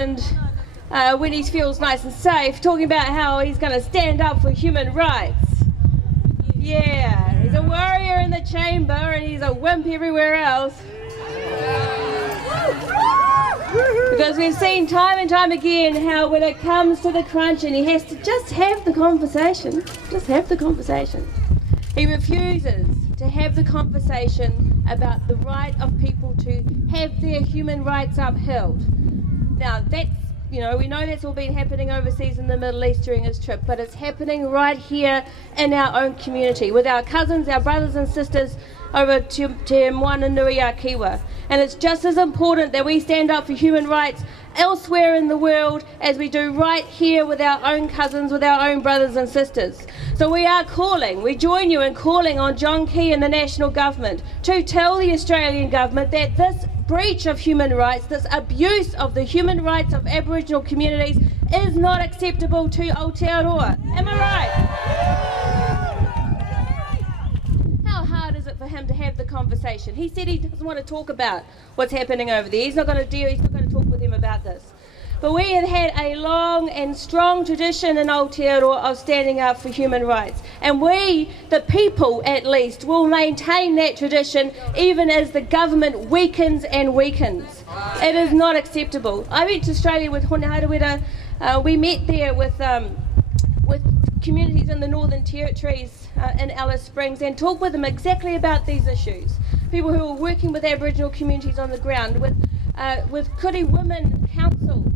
And when he feels nice and safe, talking about how he's going to stand up for human rights. Yeah, he's a warrior in the chamber and he's a wimp everywhere else. Because we've seen time and time again how when it comes to the crunch and he has to just have the conversation, he refuses to have the conversation about the right of people to have their human rights upheld. Now that's, we know that's all been happening overseas in the Middle East during his trip, but it's happening right here in our own community with our cousins, our brothers and sisters over Te Moana Nui a Kiwa. And it's just as important that we stand up for human rights elsewhere in the world as we do right here with our own cousins, with our own brothers and sisters. So we join you in calling on John Key and the national government to tell the Australian government that this breach of human rights, this abuse of the human rights of Aboriginal communities is not acceptable to Aotearoa. Am I right? How hard is it for him to have the conversation? He said he doesn't want to talk about what's happening over there. He's not going to talk with him about this. But we have had a long and strong tradition in Aotearoa of standing up for human rights. And we, the people at least, will maintain that tradition even as the government weakens and weakens. It is not acceptable. I went to Australia with Hone Harawira. We met there with communities in the Northern Territories in Alice Springs and talked with them exactly about these issues. People who are working with Aboriginal communities on the ground, with Kuri Women Council,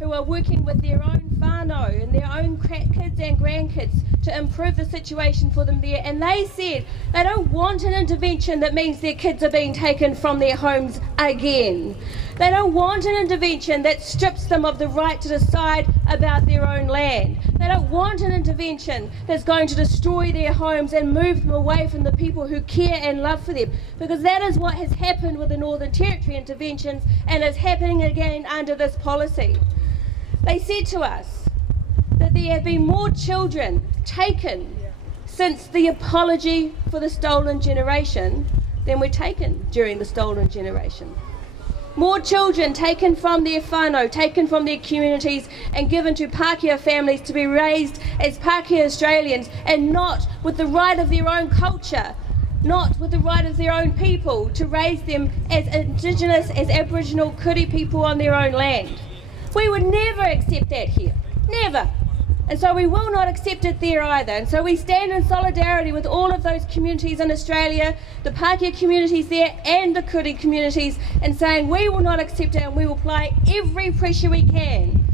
who are working with their own whānau and their own kids and grandkids to improve the situation for them there. And they said they don't want an intervention that means their kids are being taken from their homes again. They don't want an intervention that strips them of the right to decide about their own land. They don't want an intervention that's going to destroy their homes and move them away from the people who care and love for them. Because that is what has happened with the Northern Territory interventions and is happening again under this policy. They said to us that there have been more children taken since the apology for the stolen generation than were taken during the stolen generation. More children taken from their whānau, taken from their communities and given to Pākehā families to be raised as Pākehā Australians and not with the right of their own culture, not with the right of their own people to raise them as Indigenous, as Aboriginal Kuri people on their own land. We would never accept that here, never. And so we will not accept it there either. And so we stand in solidarity with all of those communities in Australia, the Pākehā communities there and the Kuri communities, and saying we will not accept it and we will apply every pressure we can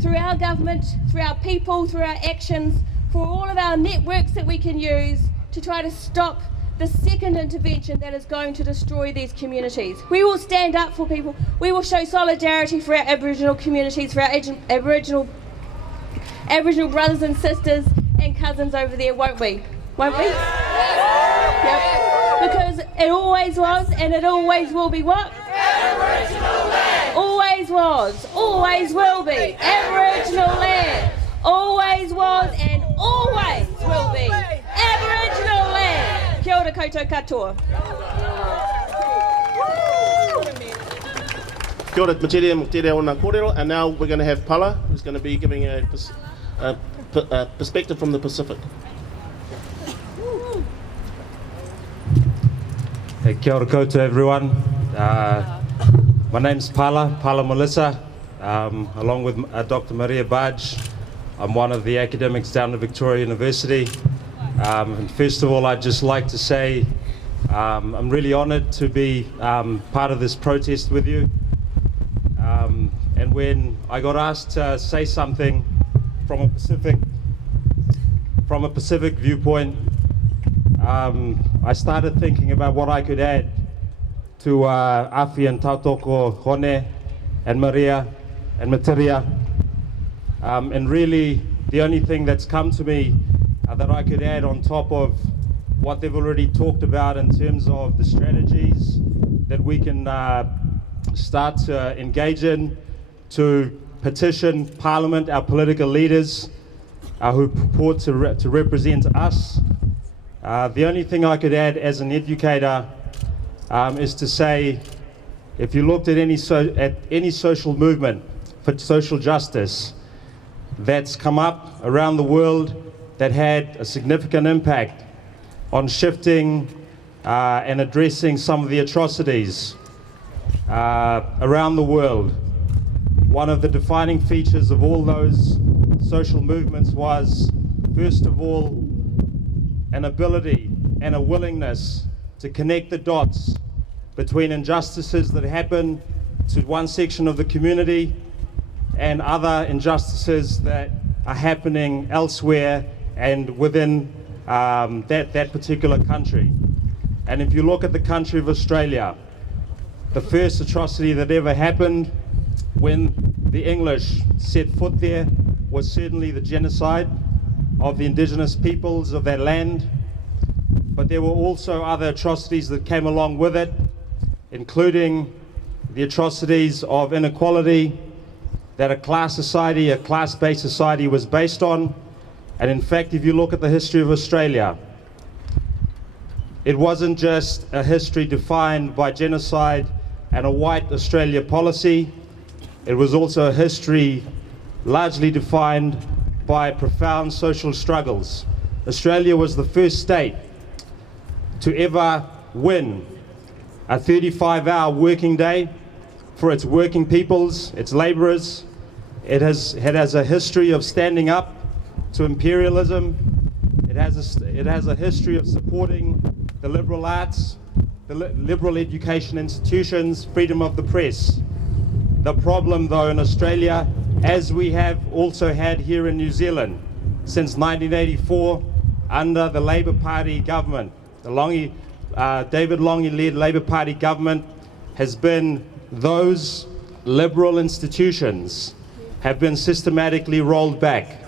through our government, through our people, through our actions, for all of our networks that we can use to try to stop the second intervention that is going to destroy these communities. We will stand up for people. We will show solidarity for our Aboriginal communities, for our Aboriginal brothers and sisters and cousins over there, won't we? Won't we? Yep. Because it always was and it always will be what? Aboriginal land! Always was, always will be. Aboriginal land! Always was and always will be. Aboriginal land! Kia ora koutou katoa. Kia ora, Meteria ona kōrero, and now we're going to have Pala, who's going to be giving a perspective from the Pacific. Hey, kia ora koutou everyone. My name's Pala Melissa, along with Dr. Maria Barge. I'm one of the academics down at Victoria University. And first of all, I'd just like to say I'm really honoured to be part of this protest with you. And when I got asked to say something from a Pacific viewpoint, I started thinking about what I could add to Afi and Tautoko, Hone and Maria and Meteria. And really, the only thing that's come to me that I could add on top of what they've already talked about in terms of the strategies that we can start to engage in to petition Parliament, our political leaders who purport to represent us. The only thing I could add as an educator is to say, if you looked at any social movement for social justice that's come up around the world that had a significant impact on shifting and addressing some of the atrocities around the world. One of the defining features of all those social movements was, first of all, an ability and a willingness to connect the dots between injustices that happen to one section of the community and other injustices that are happening elsewhere and within that particular country. And if you look at the country of Australia, the first atrocity that ever happened when the English set foot there was certainly the genocide of the indigenous peoples of that land. But there were also other atrocities that came along with it, including the atrocities of inequality that a class society, a class-based society was based on. And in fact, if you look at the history of Australia, it wasn't just a history defined by genocide and a white Australia policy. It was also a history largely defined by profound social struggles. Australia was the first state to ever win a 35-hour working day for its working peoples, its labourers. It has a history of standing up to imperialism. It has a history of supporting the liberal arts, the liberal education institutions, freedom of the press. The problem, though, in Australia, as we have also had here in New Zealand since 1984 under the Labour Party government, the David Lange-led Labour Party government, has been those liberal institutions have been systematically rolled back.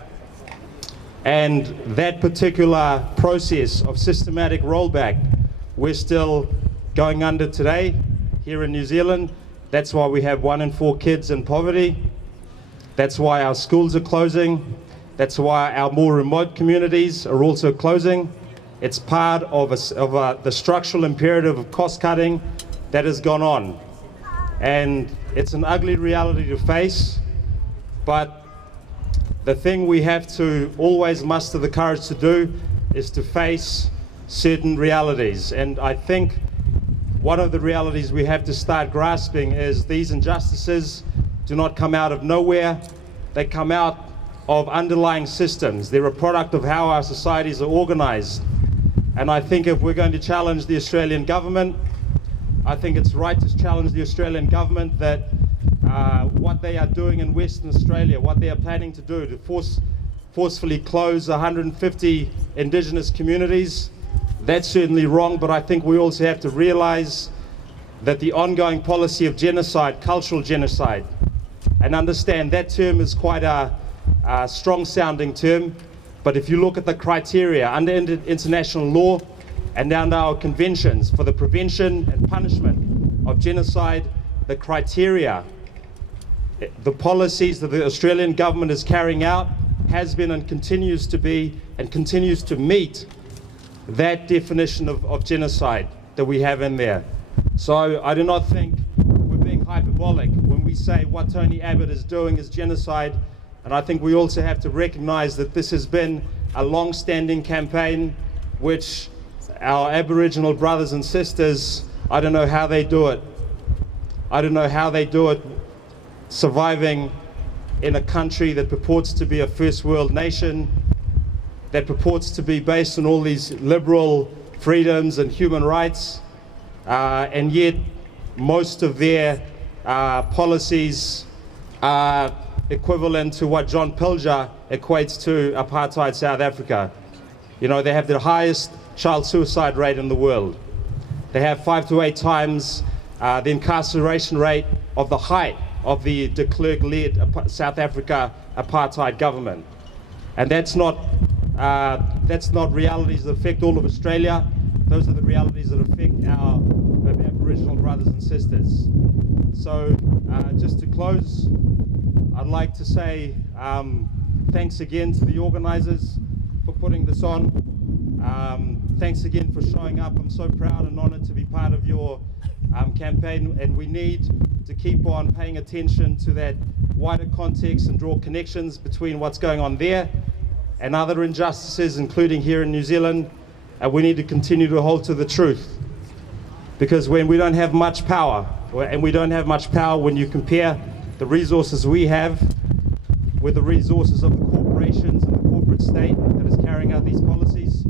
And that particular process of systematic rollback, we're still going under today here in New Zealand. That's why we have 1 in 4 kids in poverty. That's why our schools are closing. That's why our more remote communities are also closing. It's part of the structural imperative of cost cutting that has gone on. And it's an ugly reality to face, but the thing we have to always muster the courage to do is to face certain realities. And I think one of the realities we have to start grasping is these injustices do not come out of nowhere. They come out of underlying systems. They're a product of how our societies are organized. And I think if we're going to challenge the Australian government, I think it's right to challenge the Australian government that what they are doing in Western Australia, what they are planning to do to forcefully close 150 Indigenous communities, that's certainly wrong. But I think we also have to realize that the ongoing policy of genocide, cultural genocide, and understand that term is quite a strong sounding term, but if you look at the criteria under international law and under our conventions for the prevention and punishment of genocide, the criteria, the policies that the Australian government is carrying out has been and continues to be and continues to meet that definition of genocide that we have in there. So I do not think we're being hyperbolic when we say what Tony Abbott is doing is genocide. And I think we also have to recognize that this has been a long-standing campaign which our Aboriginal brothers and sisters, I don't know how they do it. I don't know how they do it surviving in a country that purports to be a first world nation, that purports to be based on all these liberal freedoms and human rights, and yet most of their policies are equivalent to what John Pilger equates to apartheid South Africa. You know, they have the highest child suicide rate in the world. They have 5 to 8 times the incarceration rate of the height of the de Klerk-led South Africa apartheid government. And that's not realities that affect all of Australia. Those are the realities that affect our Aboriginal brothers and sisters. So just to close, I'd like to say thanks again to the organizers for putting this on. Thanks again for showing up. I'm so proud and honored to be part of your campaign, and we need to keep on paying attention to that wider context and draw connections between what's going on there and other injustices, including here in New Zealand. And we need to continue to hold to the truth. Because when we don't have much power, and we don't have much power when you compare the resources we have with the resources of the corporations and the corporate state that is carrying out these policies,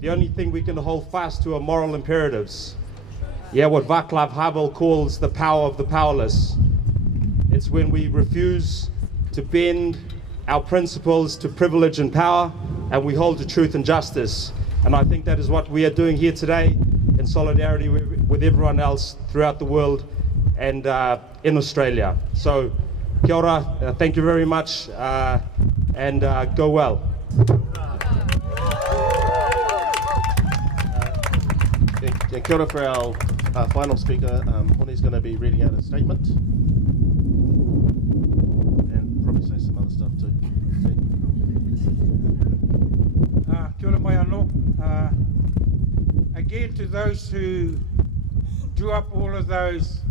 the only thing we can hold fast to are moral imperatives. Yeah, what Václav Havel calls the power of the powerless. It's when we refuse to bend our principles to privilege and power, and we hold to truth and justice. And I think that is what we are doing here today, in solidarity with everyone else throughout the world and in Australia. So, kia ora, thank you very much, and go well. Kia ora for our final speaker. Hone's going to be reading out a statement and probably say some other stuff too. Kia ora mai anō. Again, to those who drew up all of those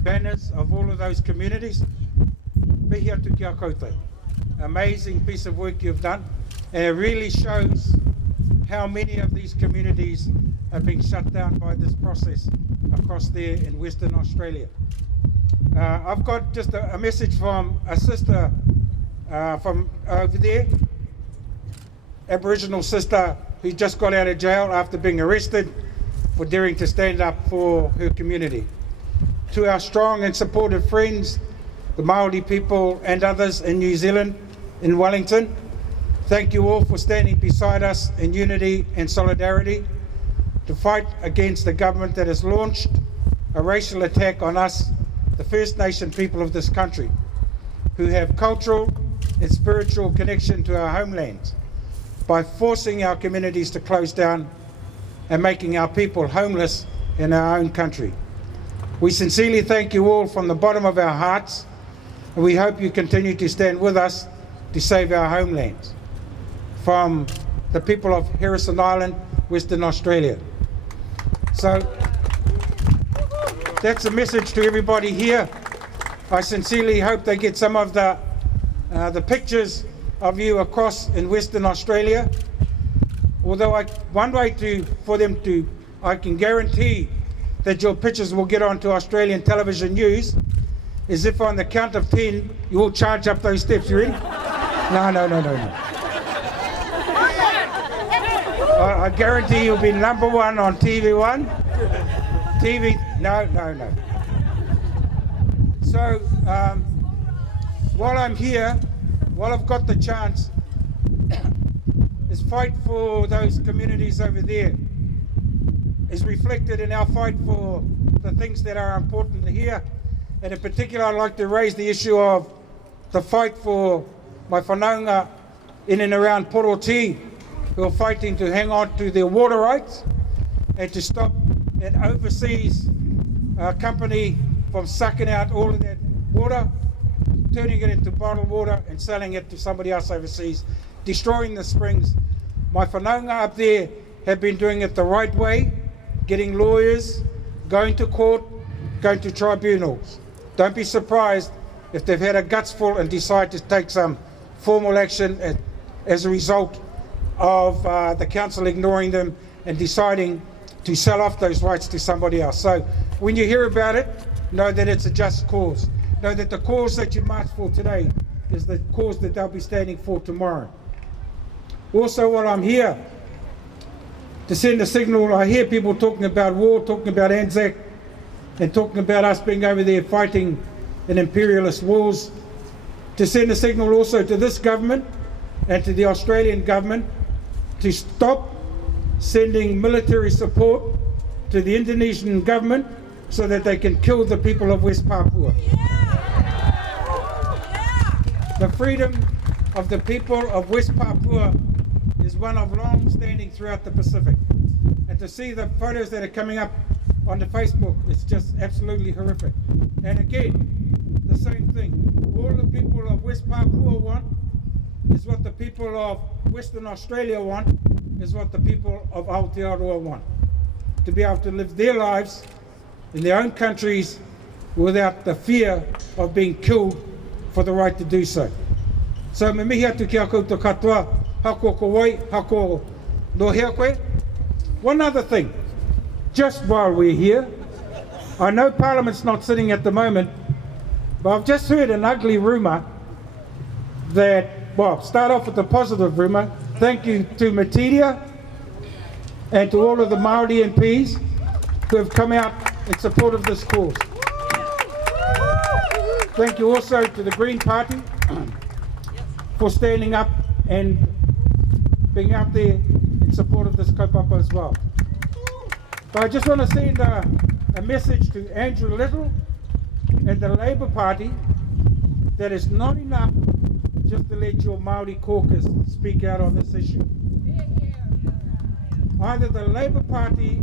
banners of all of those communities, pihia tu kia koutou. Amazing piece of work you've done, and it really shows how many of these communities are being shut down by this process across there in Western Australia. I've got just a message from a sister from over there, Aboriginal sister who just got out of jail after being arrested for daring to stand up for her community. To our strong and supportive friends, the Māori people and others in New Zealand, in Wellington, thank you all for standing beside us in unity and solidarity to fight against the government that has launched a racial attack on us, the First Nation people of this country, who have cultural and spiritual connection to our homelands, by forcing our communities to close down and making our people homeless in our own country. We sincerely thank you all from the bottom of our hearts, and we hope you continue to stand with us to save our homelands. From the people of Harrison Island, Western Australia. So that's a message to everybody here. I sincerely hope they get some of the pictures of you across in Western Australia. Although one way for them to, I can guarantee that your pictures will get onto Australian television news, is if on the count of 10 you all charge up those steps. You ready? No. I guarantee you'll be number one on TV1. No. So while I'm here, while I've got the chance, is fight for those communities over there is reflected in our fight for the things that are important here. And in particular, I'd like to raise the issue of the fight for my whanaunga in and around Poroti, who are fighting to hang on to their water rights and to stop an overseas company from sucking out all of that water, turning it into bottled water and selling it to somebody else overseas, destroying the springs. My whanaunga up there have been doing it the right way, getting lawyers, going to court, going to tribunals. Don't be surprised if they've had a gutsful and decide to take some formal action as a result of the council ignoring them and deciding to sell off those rights to somebody else. So when you hear about it, know that it's a just cause. Know that the cause that you march for today is the cause that they'll be standing for tomorrow. Also, while I'm here, to send a signal, I hear people talking about war, talking about Anzac, and talking about us being over there fighting in imperialist wars. To send a signal also to this government and to the Australian government to stop sending military support to the Indonesian government so that they can kill the people of West Papua. The freedom of the people of West Papua is one of long standing throughout the Pacific. And to see the photos that are coming up on the Facebook, it's just absolutely horrific. And again, the same thing. All the people of West Papua want is what the people of Western Australia want, is what the people of Aotearoa want. To be able to live their lives in their own countries without the fear of being killed for the right to do so. So me mihi atu ki a koutou katoa, hako ko wai, hako no hea koe. One other thing, just while we're here, I know Parliament's not sitting at the moment, but I've just heard an ugly rumour that, well, start off with the positive rumour. Thank you to Meteria and to all of the Māori MPs who have come out in support of this cause. Thank you also to the Green Party for standing up and being out there in support of this kaupapa as well. But I just want to send a message to Andrew Little and the Labour Party that it's not enough just to let your Māori caucus speak out on this issue. Either the Labour Party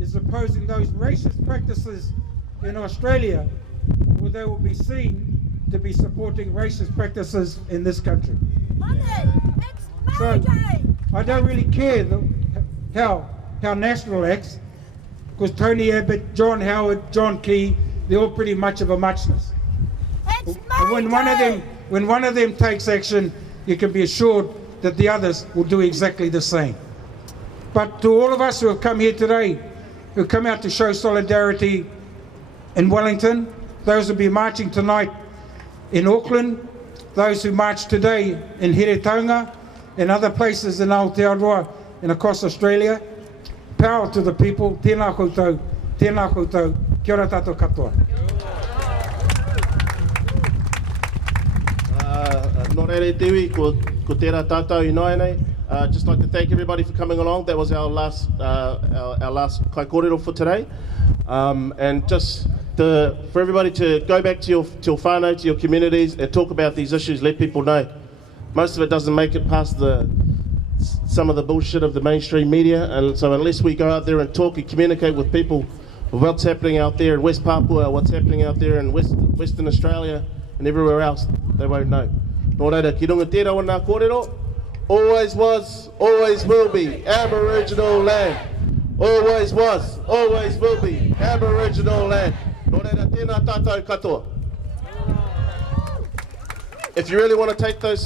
is opposing those racist practices in Australia, or they will be seen to be supporting racist practices in this country. So I don't really care how National acts, because Tony Abbott, John Howard, John Key, they're all pretty much of a muchness. When one of them takes action, you can be assured that the others will do exactly the same. But to all of us who have come here today, who come out to show solidarity in Wellington, those who will be marching tonight in Auckland, those who march today in Heretaunga and other places in Aotearoa and across Australia, power to the people, tēnā koutou, kia ora tātou katoa. Nō reire Tiwi, ko tērā tātou i noa nei. Just like to thank everybody for coming along. That was our last kai kōrero for today. And just for everybody to go back to your whānau, to your communities, and talk about these issues, let people know. Most of it doesn't make it past some of the bullshit of the mainstream media, and so unless we go out there and talk and communicate with people of what's happening out there in West Papua, what's happening out there in Western Australia and everywhere else, they won't know. Nō reira, ki runga tērā o nā kōrero, always was, always will be Aboriginal land. Always was, always will be Aboriginal land. Nō reira, tēnā tātou katoa. If you really want to take those